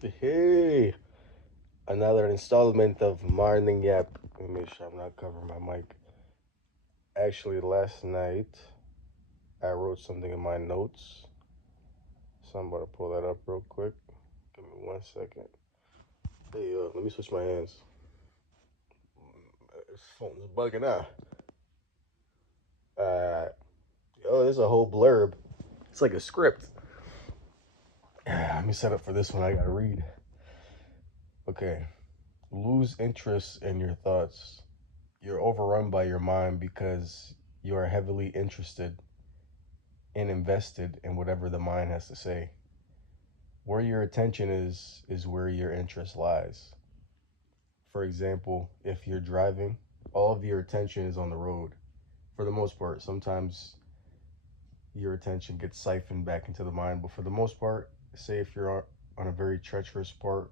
Hey, another installment of Morning Yap. Let me make sure I'm not covering my mic. Actually, last night I wrote something in my notes, so I'm about to pull that up real quick. Give me 1 second. Hey, let me switch my hands. This phone's bugging out. Oh, there's a whole blurb. It's like a script. Let me set up for this one. I gotta read. Okay. Lose interest in your thoughts. You're overrun by your mind because you are heavily interested and invested in whatever the mind has to say. Where your attention is where your interest lies. For example, if you're driving, all of your attention is on the road. For the most part, sometimes your attention gets siphoned back into the mind, but for the most part, say if you're on a very treacherous part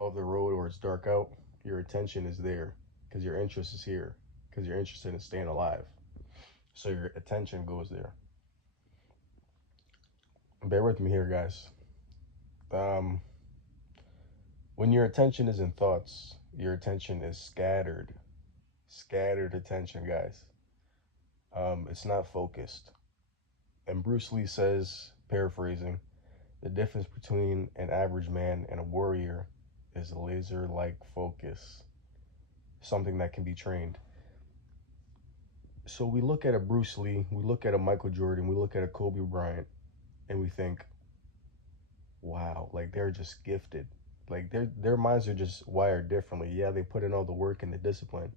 of the road or it's dark out, your attention is there because your interest is here because you're interested in staying alive. So your attention goes there. Bear with me here, guys. Um, when your attention is in thoughts, your attention is scattered. Scattered attention, guys. It's not focused. And Bruce Lee says, paraphrasing, the difference between an average man and a warrior is laser like focus, something that can be trained. So we look at a Bruce Lee, we look at a Michael Jordan, we look at a Kobe Bryant, and we think, wow, like they're just gifted. Like their minds are just wired differently. Yeah, they put in all the work and the discipline,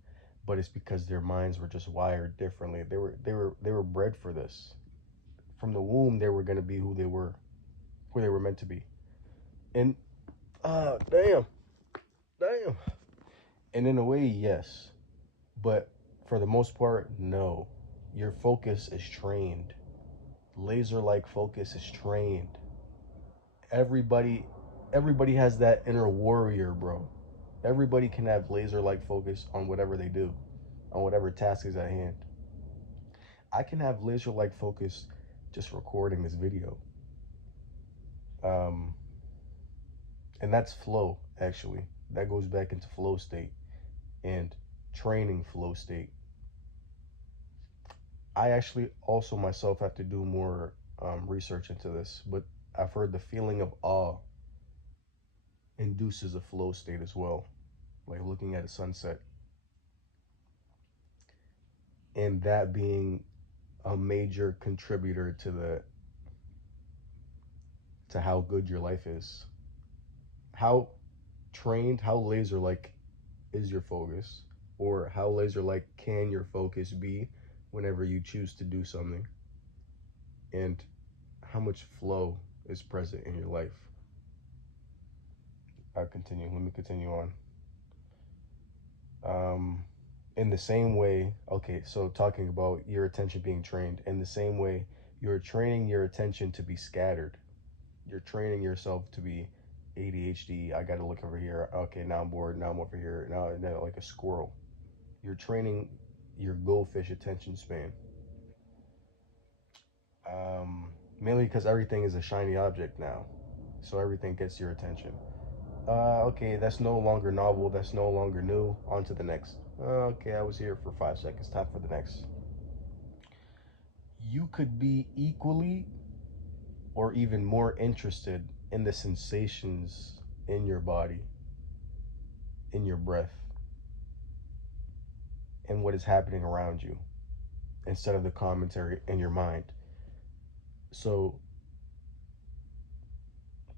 but it's because their minds were just wired differently. They were bred for this. From the womb, they were gonna be who they were meant to be. And damn, damn. And in a way, yes, but for the most part, no. Your focus is trained. Laser-like focus is trained. Everybody, everybody has that inner warrior, bro. Everybody can have laser-like focus on whatever they do, on whatever task is at hand. I can have laser-like focus just recording this video. Um, and that's flow, actually. That goes back into flow state and training flow state. I actually also myself have to do more research into this, but I've heard the feeling of awe induces a flow state as well, like looking at a sunset, and that being a major contributor to how good your life is. How trained, how laser like is your focus, or how laser like can your focus be whenever you choose to do something, and how much flow is present in your life. I'll continue. Let me continue on. Um, in the same way, okay, so talking about your attention being trained, in the same way, you're training your attention to be scattered. You're training yourself to be ADHD. I got to look over here. Okay, now I'm bored. Now I'm over here. Now like a squirrel. You're training your goldfish attention span. Mainly because everything is a shiny object now, so everything gets your attention. Okay, that's no longer novel. That's no longer new. On to the next. Okay, I was here for 5 seconds. Time for the next. You could be equally or even more interested in the sensations in your body, in your breath, and what is happening around you instead of the commentary in your mind. So,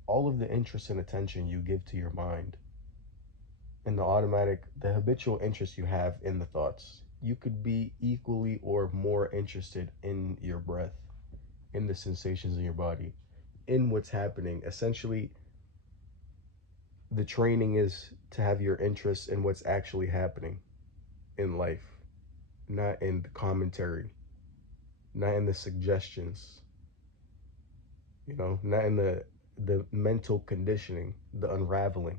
all of the interest and attention you give to your mind and the habitual interest you have in the thoughts, you could be equally or more interested in your breath, in the sensations in your body, in what's happening. Essentially, the training is to have your interest in what's actually happening in life, not in the commentary, not in the suggestions, not in the mental conditioning, the unraveling,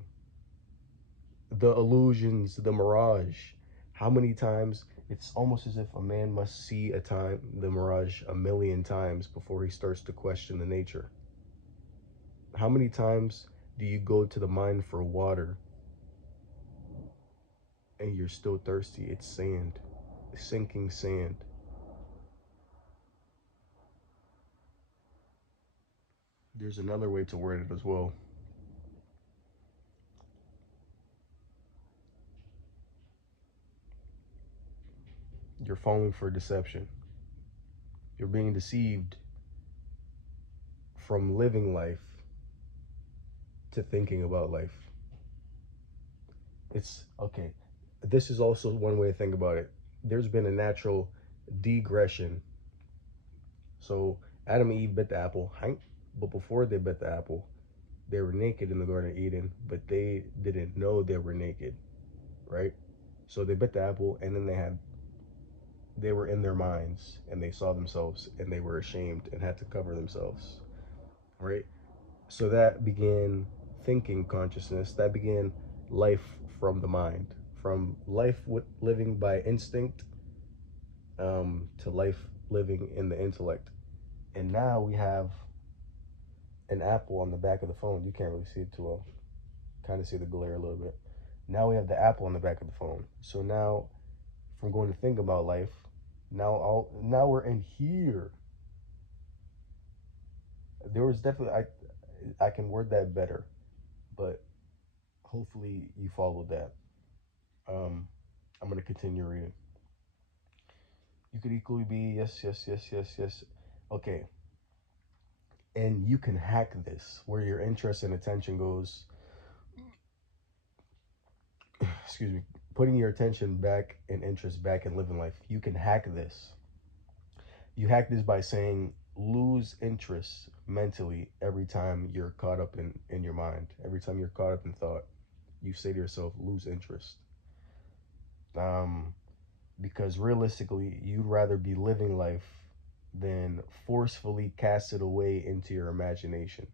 the illusions, the mirage. How many times it's almost as if a man must see the mirage a million times before he starts to question the nature. How many times Do you go to the mine for water and you're still thirsty? It's sand, sinking sand. There's another way to word it as well. You're falling for deception. You're being deceived from living life to thinking about life. It's okay. This is also one way to think about it. There's been a natural degression. So Adam and Eve bit the apple, but before they bit the apple, they were naked in the Garden of Eden, but they didn't know they were naked, right? So they bit the apple, and then they were in their minds, and they saw themselves, and they were ashamed and had to cover themselves, right? So that began thinking consciousness. That began life from the mind, from life with living by instinct, to life living in the intellect. And now we have an apple on the back of the phone. You can't really see it too well. Kind of see the glare a little bit. Now we have the apple on the back of the phone. So now, from going to think about life, now we're in here. There was definitely I can word that better, but hopefully you followed that. I'm gonna continue reading. You could equally be yes, yes, yes, yes, yes. Okay, and you can hack this where your interest and attention goes. Excuse me. Putting your attention back and interest back in living life. You can hack this. You hack this by saying lose interest mentally every time you're caught up in your mind. Every time you're caught up in thought, you say to yourself, lose interest. Um, because realistically, you'd rather be living life than forcefully cast it away into your imagination.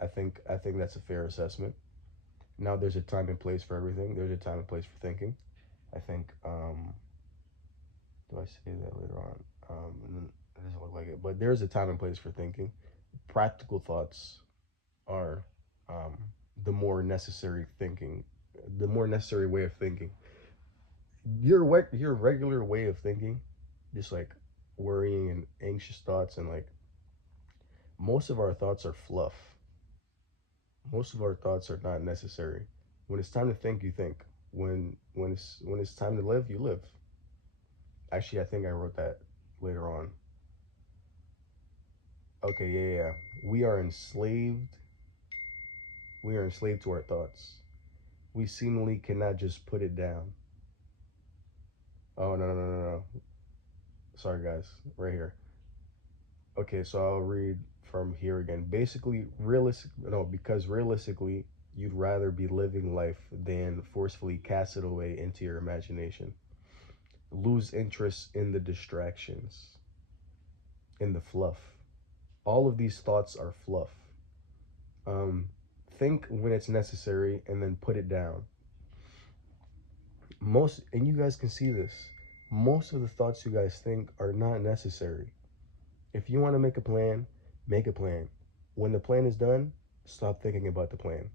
I think that's a fair assessment. Now, there's a time and place for everything. There's a time and place for thinking. I think. Do I say that later on? It doesn't look like it, but there's a time and place for thinking. Practical thoughts are um, the more necessary thinking, the more necessary way of thinking. Your regular way of thinking, just like worrying and anxious thoughts, and like most of our thoughts are fluff. Most of our thoughts are not necessary. When it's time to think, you think. When it's time to live, you live. Actually, I think I wrote that later on. Okay, yeah, yeah. We are enslaved. We are enslaved to our thoughts. We seemingly cannot just put it down. Oh, no, no, no, no, no. Sorry, guys. Right here. Okay, so I'll read from here again. Basically, because realistically, you'd rather be living life than forcefully cast it away into your imagination. Lose interest in the distractions, in the fluff. All of these thoughts are fluff. Um, think when it's necessary and then put it down. And you guys can see this, most of the thoughts you guys think are not necessary. If you want to make a plan. When the plan is done, stop thinking about the plan.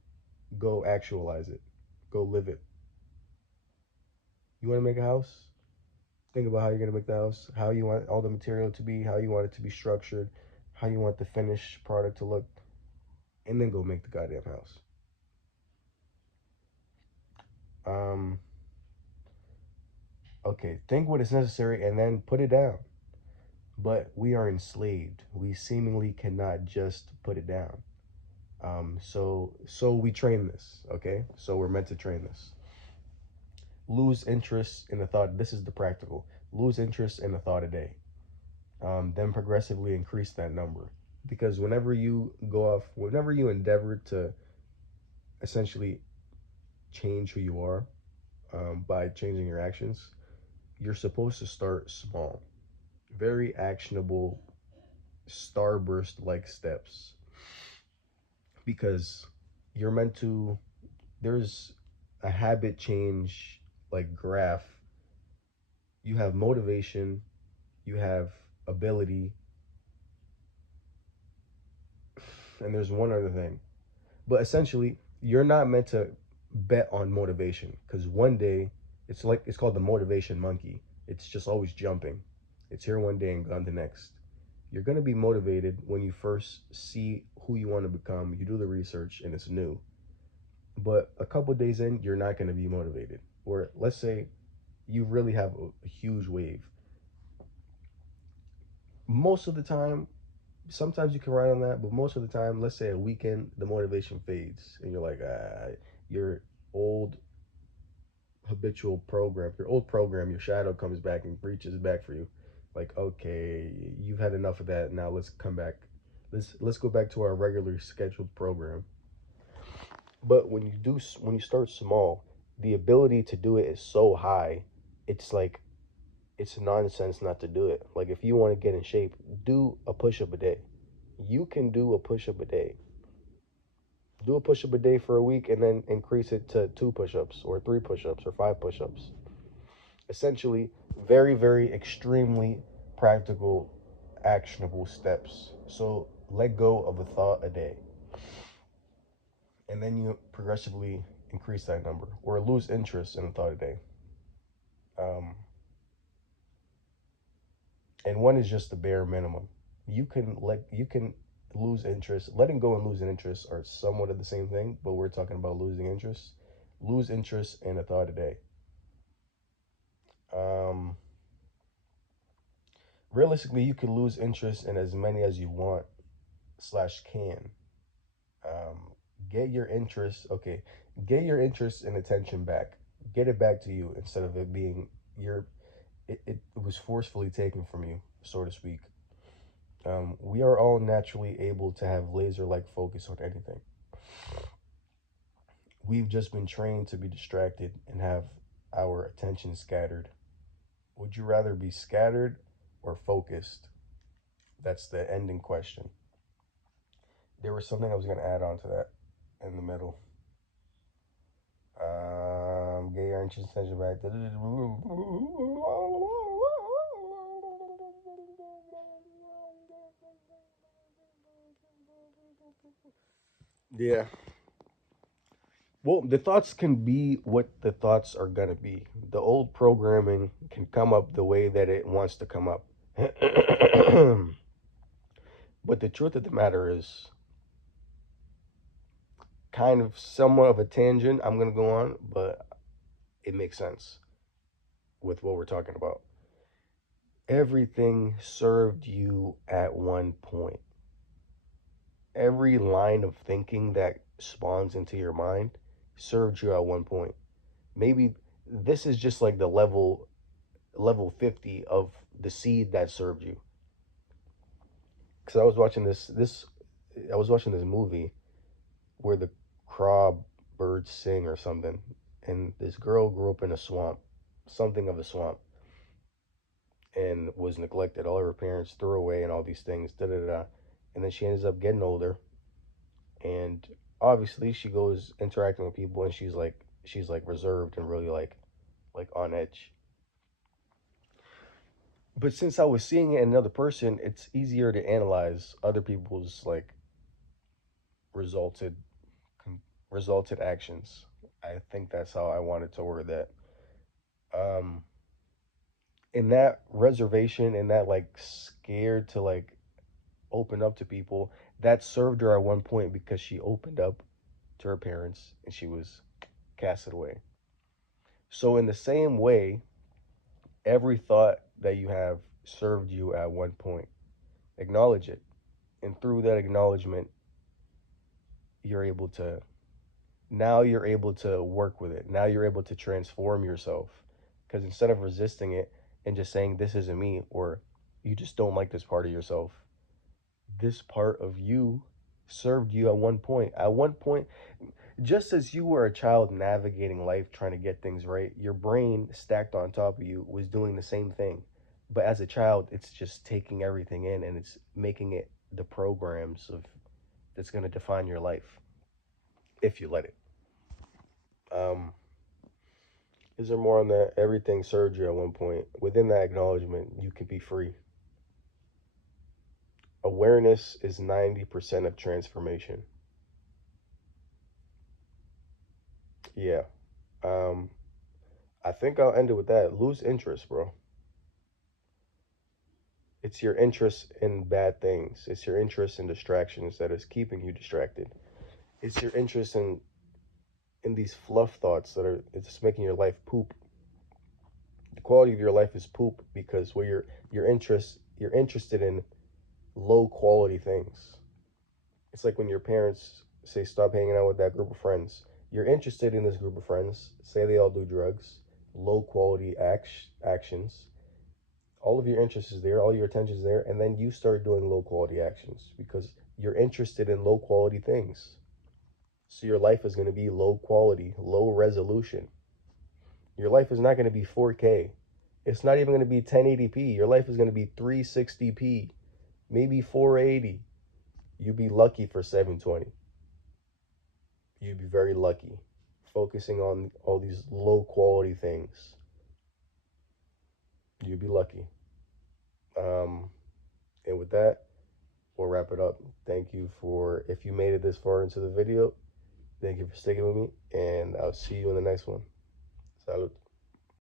Go actualize it. Go live it. You want to make a house? Think about how you're going to make the house, how you want all the material to be, how you want it to be structured, how you want the finished product to look, and then go make the goddamn house. Um, okay, think what is necessary and then put it down. But we are enslaved. We seemingly cannot just put it down. So we train this, okay? So we're meant to train this. Lose interest in the thought. This is the practical. Lose interest in a thought a day. Then progressively increase that number. Because whenever you endeavor to essentially change who you are, by changing your actions, you're supposed to start small. Very actionable, starburst like steps. Because you're meant to, there's a habit change like graph. You have motivation, you have ability, and there's one other thing. But essentially, you're not meant to bet on motivation, because one day it's called the motivation monkey. It's just always jumping. It's here one day and gone the next. You're going to be motivated when you first see who you want to become, you do the research and it's new. But a couple days in, you're not going to be motivated. Or let's say you really have a huge wave. Most of the time, sometimes you can ride on that, but most of the time, let's say a weekend, the motivation fades and you're like, your old your old program, your shadow comes back and reaches back for you. Like, okay, you've had enough of that. Now let's come back. Let's go back to our regularly scheduled program. But when you start small, the ability to do it is so high. It's like it's nonsense not to do it. Like if you want to get in shape, do a push up a day. You can do a push up a day. Do a push up a day for a week and then increase it to 2 push ups or 3 push ups or 5 push ups. Essentially, very, very extremely practical, actionable steps. So let go of a thought a day. And then you progressively increase that number or lose interest in a thought a day. Um, and one is just the bare minimum. You can lose interest. Letting go and losing interest are somewhat of the same thing, but we're talking about losing interest. Lose interest in a thought a day. Um, realistically, you can lose interest in as many as you want slash can. Um, get your interest. Okay, get your interest and attention back. Get it back to you instead of it being your. It was forcefully taken from you, so to speak. We are all naturally able to have laser like focus on anything. We've just been trained to be distracted and have our attention scattered. Would you rather be scattered or focused? That's the ending question. There was something I was going to add on to that in the middle. Get your attention back. Yeah. Well, the thoughts can be what the thoughts are going to be. The old programming can come up the way that it wants to come up. But the truth of the matter is, kind of somewhat of a tangent I'm going to go on, but it makes sense with what we're talking about. Everything served you at one point. Every line of thinking that spawns into your mind served you at one point. Maybe this is just like the level 50 of the seed that served you. Because I was watching this movie where the crab birds sing or something, and this girl grew up in a swamp, something of a swamp, and was neglected. All of her parents threw away and all these things, da da da. And then she ends up getting older, and obviously she goes interacting with people, and she's like reserved and really like on edge. But since I was seeing it in another person, it's easier to analyze other people's like resulted resulted actions. I think that's how I wanted to word that. Um, in that reservation, in that like scared to like open up to people, that served her at one point because she opened up to her parents and she was casted away. So in the same way, every thought that you have served you at one point. Acknowledge it, and through that acknowledgement, you're able to now you're able to work with it. Now you're able to transform yourself. Because instead of resisting it and just saying, this isn't me, or you just don't like this part of yourself, this part of you served you at one point. At one point, just as you were a child navigating life, trying to get things right, your brain stacked on top of you was doing the same thing. But as a child, it's just taking everything in and it's making it the programs of that's going to define your life if you let it. Um, Is there more on that? Everything served you at one point. Within that acknowledgement, you can be free. Awareness is 90% of transformation. Yeah. Um, I think I'll end it with that. Lose interest, bro. It's your interest in bad things. It's your interest in distractions that is keeping you distracted. It's your interest in these fluff thoughts that are it's just making your life poop. The quality of your life is poop because where you're interested in low quality things. It's like when your parents say stop hanging out with that group of friends. You're interested in this group of friends. Say they all do drugs, low quality actions. All of your interest is there, all your attention is there, and then you start doing low quality actions because you're interested in low quality things. So your life is going to be low quality, low resolution. Your life is not going to be 4K. It's not even going to be 1080p. Your life is going to be 360p, maybe 480. You'd be lucky for 720. You'd be very lucky. Focusing on all these low quality things. You'd be lucky. Um, and with that, we'll wrap it up. Thank you for, if you made it this far into the video, thank you for sticking with me, and I'll see you in the next one. Salud.